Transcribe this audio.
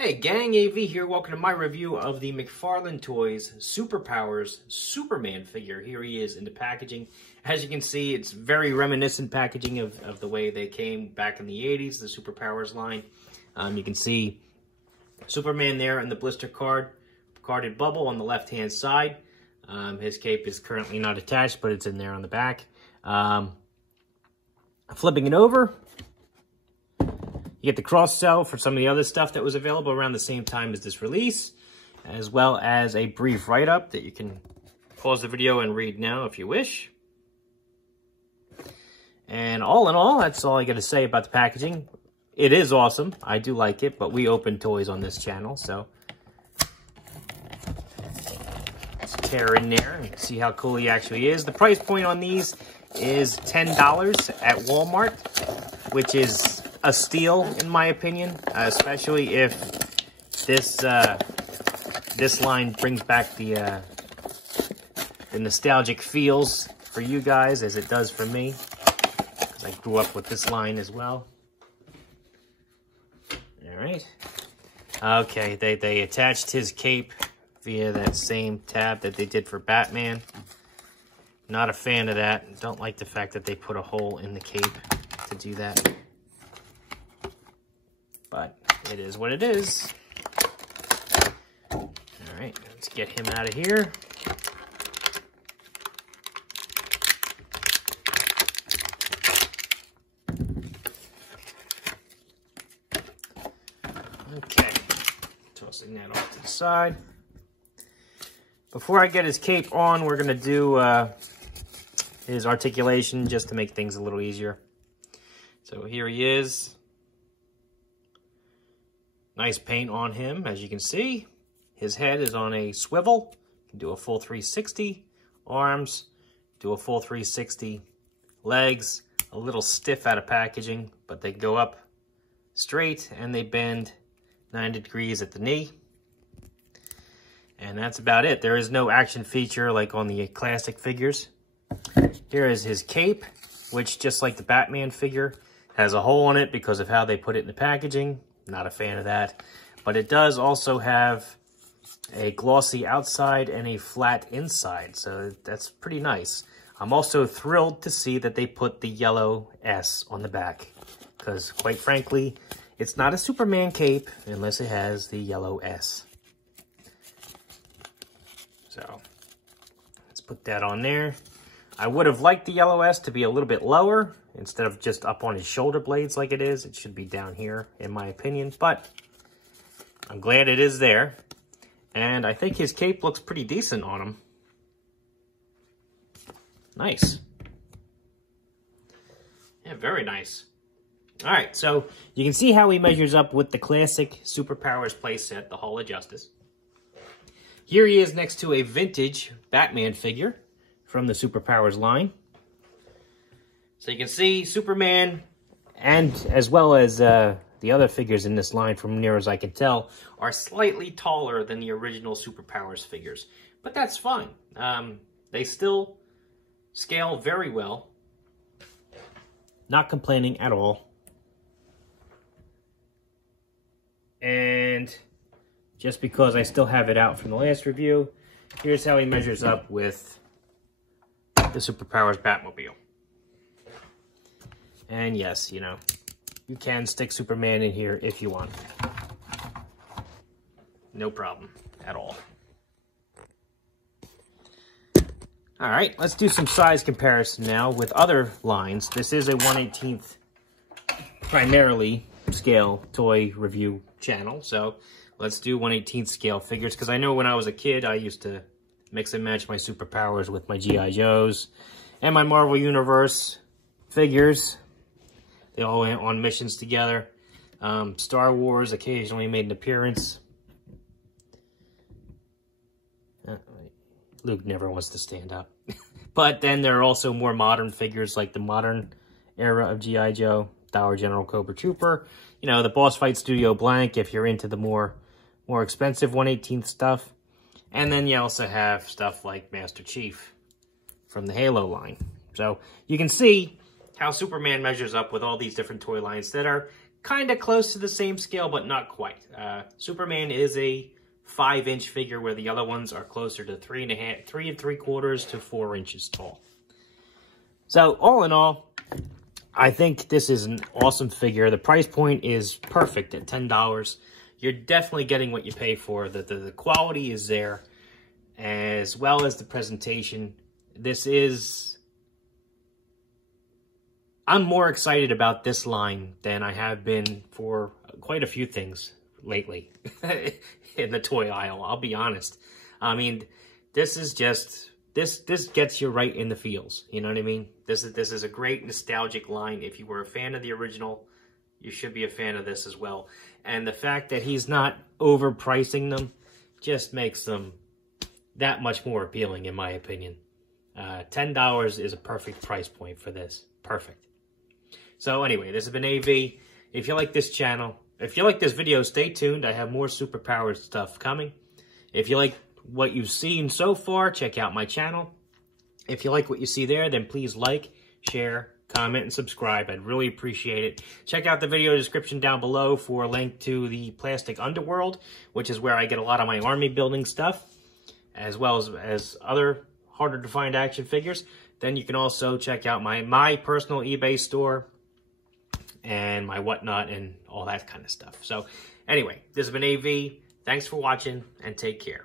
Hey gang, AV here. Welcome to my review of the McFarlane Toys Superpowers Superman figure. Here he is in the packaging. As you can see, it's very reminiscent packaging of the way they came back in the 80s, the Superpowers line. You can see Superman there in the blister carded bubble on the left-hand side. His cape is currently not attached, but it's in there on the back. Flipping it over, you get the cross-sell for some of the other stuff that was available around the same time as this release, as well as a brief write-up that you can pause the video and read now if you wish. And all in all, that's all I got to say about the packaging. It is awesome. I do like it, but we open toys on this channel, so let's tear in there and see how cool he actually is. The price point on these is $10 at Walmart, which is a steal in my opinion, especially if this line brings back the nostalgic feels for you guys as it does for me, because I grew up with this line as well. All right. Okay, they attached his cape via that same tab that they did for Batman. Not a fan of that. Don't like the fact that they put a hole in the cape to do that. But it is what it is. All right, let's get him out of here. Okay, tossing that off to the side. Before I get his cape on, we're going to do his articulation just to make things a little easier. So here he is. Nice paint on him, as you can see. His head is on a swivel. You can do a full 360. Arms, do a full 360. Legs, a little stiff out of packaging, but they go up straight and they bend 90 degrees at the knee. And that's about it. There is no action feature like on the classic figures. Here is his cape, which, just like the Batman figure, has a hole in it because of how they put it in the packaging. Not a fan of that. But it does also have a glossy outside and a flat inside, so that's pretty nice. I'm also thrilled to see that they put the yellow S on the back, because quite frankly, it's not a Superman cape unless it has the yellow S. So let's put that on there. I would have liked the yellow S to be a little bit lower instead of just up on his shoulder blades like it is. It should be down here, in my opinion, but I'm glad it is there. And I think his cape looks pretty decent on him. Nice. Yeah, very nice. All right, so you can see how he measures up with the classic Superpowers playset, the Hall of Justice. Here he is next to a vintage Batman figure from the Superpowers line. So you can see Superman, and as well as the other figures in this line, from near as I can tell, are slightly taller than the original Superpowers figures. But that's fine. They still scale very well. Not complaining at all. And just because I still have it out from the last review, here's how he measures up with the Superpowers Batmobile. And yes, you know, you can stick Superman in here if you want. No problem at all. All right, let's do some size comparison now with other lines. This is a 1/18 primarily scale toy review channel, so let's do 1/18 scale figures, because I know when I was a kid, I used to mix and match my Superpowers with my G.I. Joes and my Marvel Universe figures. They all went on missions together. Star Wars occasionally made an appearance. Luke never wants to stand up. But then there are also more modern figures, like the modern era of G.I. Joe, Dollar General Cobra Trooper. You know, the Boss Fight Studio Blank, if you're into the more expensive 1/18 stuff. And then you also have stuff like Master Chief from the Halo line. So you can see how Superman measures up with all these different toy lines that are kind of close to the same scale, but not quite. Superman is a 5-inch figure, where the other ones are closer to 3 3/4 to 4 inches tall. So all in all, I think this is an awesome figure. The price point is perfect at $10. You're definitely getting what you pay for. The quality is there, as well as the presentation. I'm more excited about this line than I have been for quite a few things lately in the toy aisle, I'll be honest. I mean, this is just, this gets you right in the feels, you know what I mean? This is a great nostalgic line. If you were a fan of the original, you should be a fan of this as well. And the fact that he's not overpricing them just makes them that much more appealing, in my opinion. $10 is a perfect price point for this. Perfect. So anyway, this has been AV. If you like this channel, if you like this video, stay tuned. I have more superpowered stuff coming. If you like what you've seen so far, check out my channel. If you like what you see there, then please like, share, comment, and subscribe. I'd really appreciate it. Check out the video description down below for a link to the Plastic Underworld, which is where I get a lot of my army building stuff, as well as other harder to find action figures. Then you can also check out my personal eBay store and my whatnot and all that kind of stuff. So anyway, this has been AV. Thanks for watching, and take care.